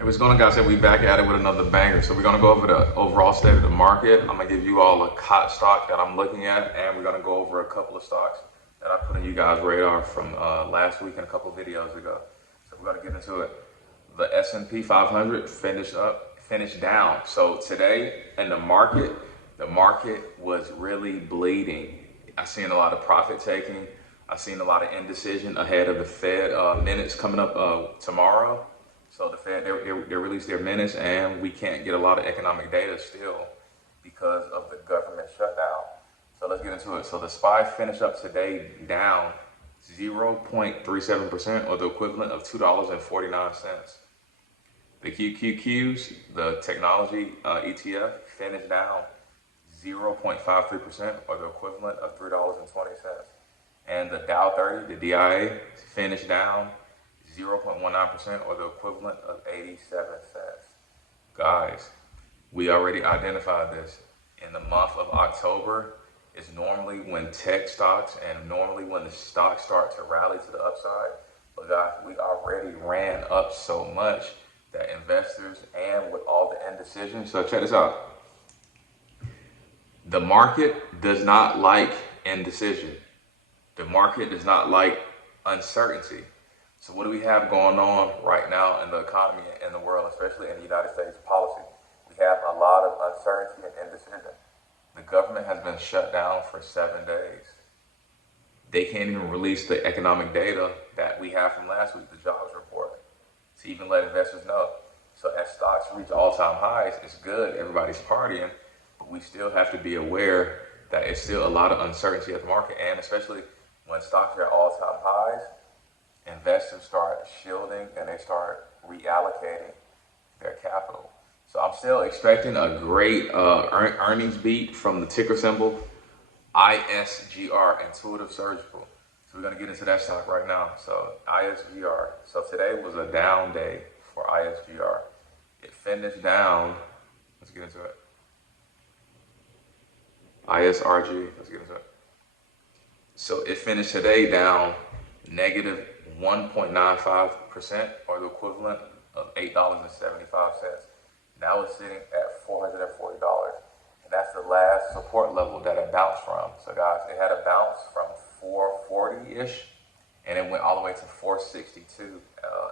Hey, what's going on, guys? We back at it with another banger. So we're gonna go over the overall state of the market. I'm gonna give you all a hot stock that I'm looking at, and we're gonna go over a couple of stocks that I put on you guys' radar from last week and a couple of videos ago. So we're gonna get into it. The S&P 500 finished down. So today in the market was really bleeding. I seen a lot of profit taking. I seen a lot of indecision ahead of the Fed minutes coming up tomorrow. So the Fed, they released their minutes, and we can't get a lot of economic data still because of the government shutdown. So let's get into it. So the SPY finished up today down 0.37%, or the equivalent of $2.49. The QQQs, the technology ETF, finished down 0.53%, or the equivalent of $3.20. And the Dow 30, the DIA, finished down 0.19%, or the equivalent of 87 cents. Guys, we already identified this. In the month of October is normally when tech stocks and normally when the stocks start to rally to the upside. But guys, we already ran up so much that investors, and with all the indecision, so check this out. The market does not like indecision. The market does not like uncertainty. So what do we have going on right now in the economy and in the world, especially in the United States policy? We have a lot of uncertainty and indecision. The government has been shut down for 7 days. They can't even release the economic data that we have from last week, the jobs report, to even let investors know. So as stocks reach all-time highs, it's good, everybody's partying, but we still have to be aware that it's still a lot of uncertainty at the market, and especially when stocks are at all-time highs, investors start shielding and they start reallocating their capital. So I'm still expecting a great earnings beat from the ticker symbol ISGR, Intuitive Surgical. So we're going to get into that stock right now. So ISGR. So today was a down day for ISGR. It finished down. Let's get into it. ISRG. Let's get into it. So it finished today down negative 1.95%, or the equivalent of $8.75. Now it's sitting at $440. And that's the last support level that it bounced from. So guys, it had a bounce from 440-ish, and it went all the way to 462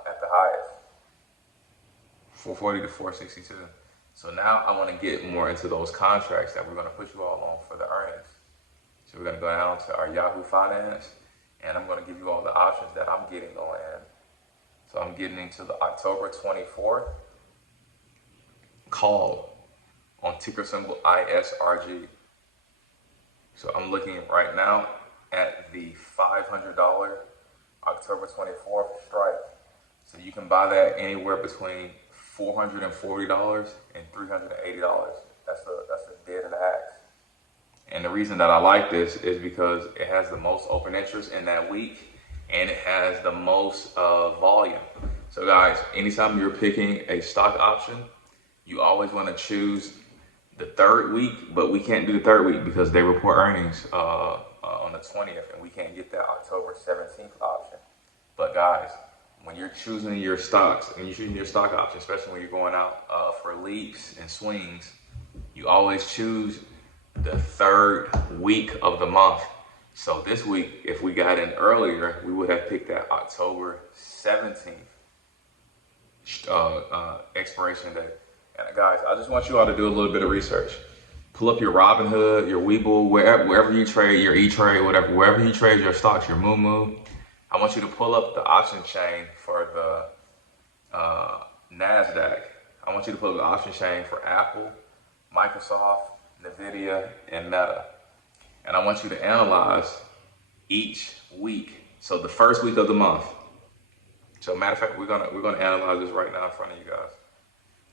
at the highest. 440 to 462. So now I want to get more into those contracts that we're going to put you all on for the earnings. So we're going to go down to our Yahoo Finance, and I'm going to give you all the options that I'm getting going in. So I'm getting into the October 24th call on ticker symbol ISRG. So I'm looking right now at the $500 October 24th strike. So you can buy that anywhere between $440 and $380. That's a bid and ask. And the reason that I like this is because it has the most open interest in that week, and it has the most volume. So guys, anytime you're picking a stock option, you always want to choose the third week, but we can't do the third week because they report earnings on the 20th, and we can't get that October 17th option. But guys, when you're choosing your stocks and you're choosing your stock option, especially when you're going out for leaps and swings, you always choose the third week of the month. So this week, if we got in earlier, we would have picked that October 17th expiration date. And guys, I just want you all to do a little bit of research. Pull up your Robinhood, your Webull, wherever you trade, your E-Trade, whatever, wherever you trade your stocks, your Moo. I want you to pull up the option chain for the NASDAQ. I want you to pull up the option chain for Apple, Microsoft, Nvidia, and Meta. And I want you to analyze each week. So the first week of the month. So matter of fact, we're gonna analyze this right now in front of you guys,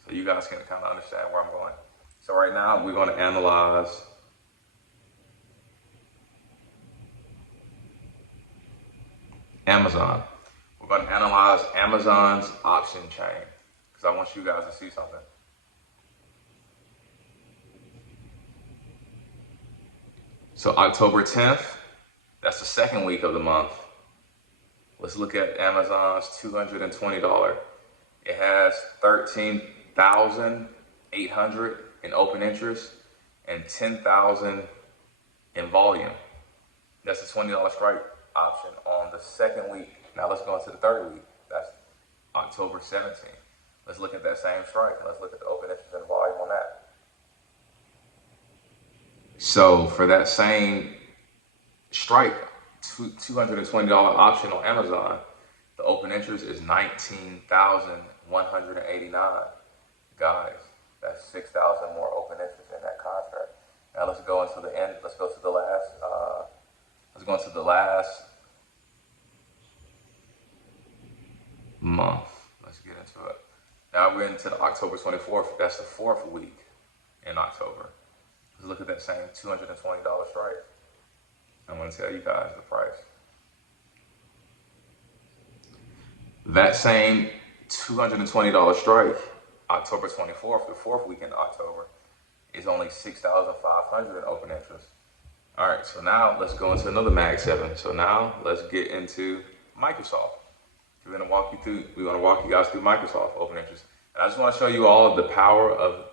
so you guys can kind of understand where I'm going. So right now we're gonna analyze Amazon. We're gonna analyze Amazon's option chain because I want you guys to see something. So October 10th, that's the second week of the month. Let's look at Amazon's $220. It has 13,800 in open interest and 10,000 in volume. That's a $20 strike option on the second week. Now let's go into the third week. That's October 17th. Let's look at that same strike. Let's look at the open interest and volume on that. So for that same strike, $220 option on Amazon, the open interest is 19,189. Guys, that's 6,000 more open interest in that contract. Now let's go into the end. Let's go to the last. Let's go into the last month. Let's get into it. Now we're into the October 24th. That's the fourth week in October. Let's look at that same $220 strike. I'm going to tell you guys the price. That same $220 strike, October 24th, the fourth week in October, is only 6,500 in open interest. All right, so now let's go into another Mag 7. So now let's get into Microsoft. We're going to walk you guys through Microsoft open interest. And I just want to show you all of the power of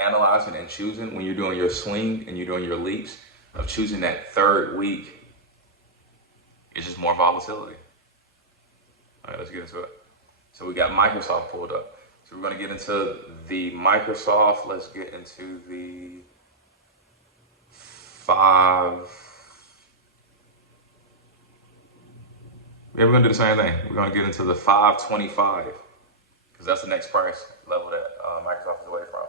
analyzing and choosing when you're doing your swing and you're doing your leaps, of choosing that third week. It's just more volatility. All right, let's get into it. So we got Microsoft pulled up. So we're going to get into the Microsoft. Let's get into the 5. Yeah, we're going to do the same thing. We're going to get into the 525 because that's the next price level that Microsoft is away from.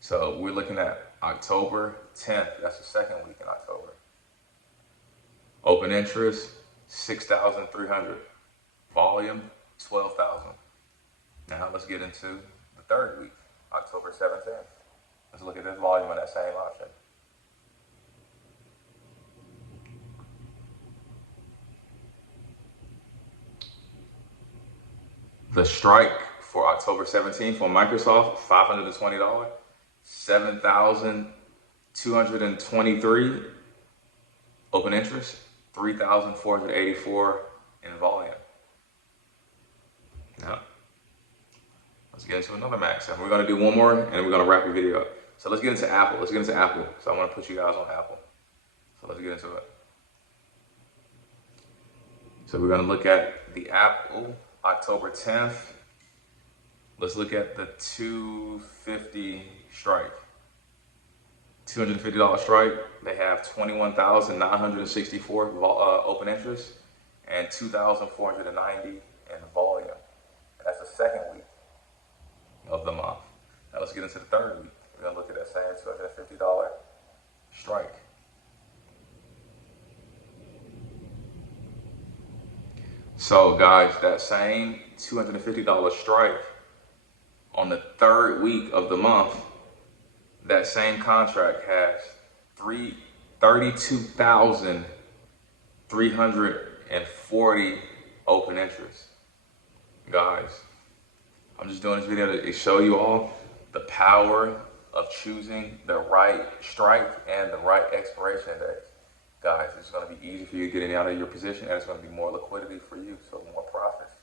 So we're looking at October 10th. That's the second week in October. Open interest, 6,300. Volume, 12,000. Now let's get into the third week, October 17th. Let's look at this volume on that same option. The strike for October 17th on Microsoft, $520, 7,223 open interest, 3,484 in volume. Now, let's get into another Mag 7. We're going to do one more and we're going to wrap the video up. So let's get into Apple. Let's get into Apple. So I want to put you guys on Apple. So let's get into it. So we're going to look at the Apple October 10th. Let's look at the 250 strike. $250 strike. They have 21,964 open interest and 2,490 in volume. And that's the second week of the month. Now let's get into the third week. We're going to look at that same $250 strike. So guys, that same $250 strike on the third week of the month, that same contract has 32,340 open interest. Guys, I'm just doing this video to show you all the power of choosing the right strike and the right expiration date. Guys, it's going to be easy for you getting out of your position, and it's going to be more liquidity for you, so more profits.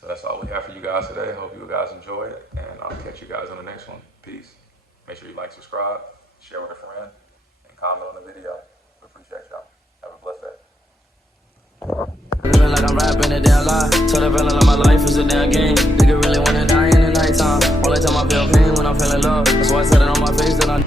So that's all we have for you guys today. Hope you guys enjoyed it, and I'll catch you guys on the next one. Peace. Make sure you like, subscribe, share with a friend, and comment on the video. We appreciate y'all. Have a blessed day. Feeling like I'm rapping a damn lie. Tell the feeling like my life is a damn game. Nigga really wanna die in the nighttime. Only time I feel pain when I'm feeling love. That's why I said it on my face that I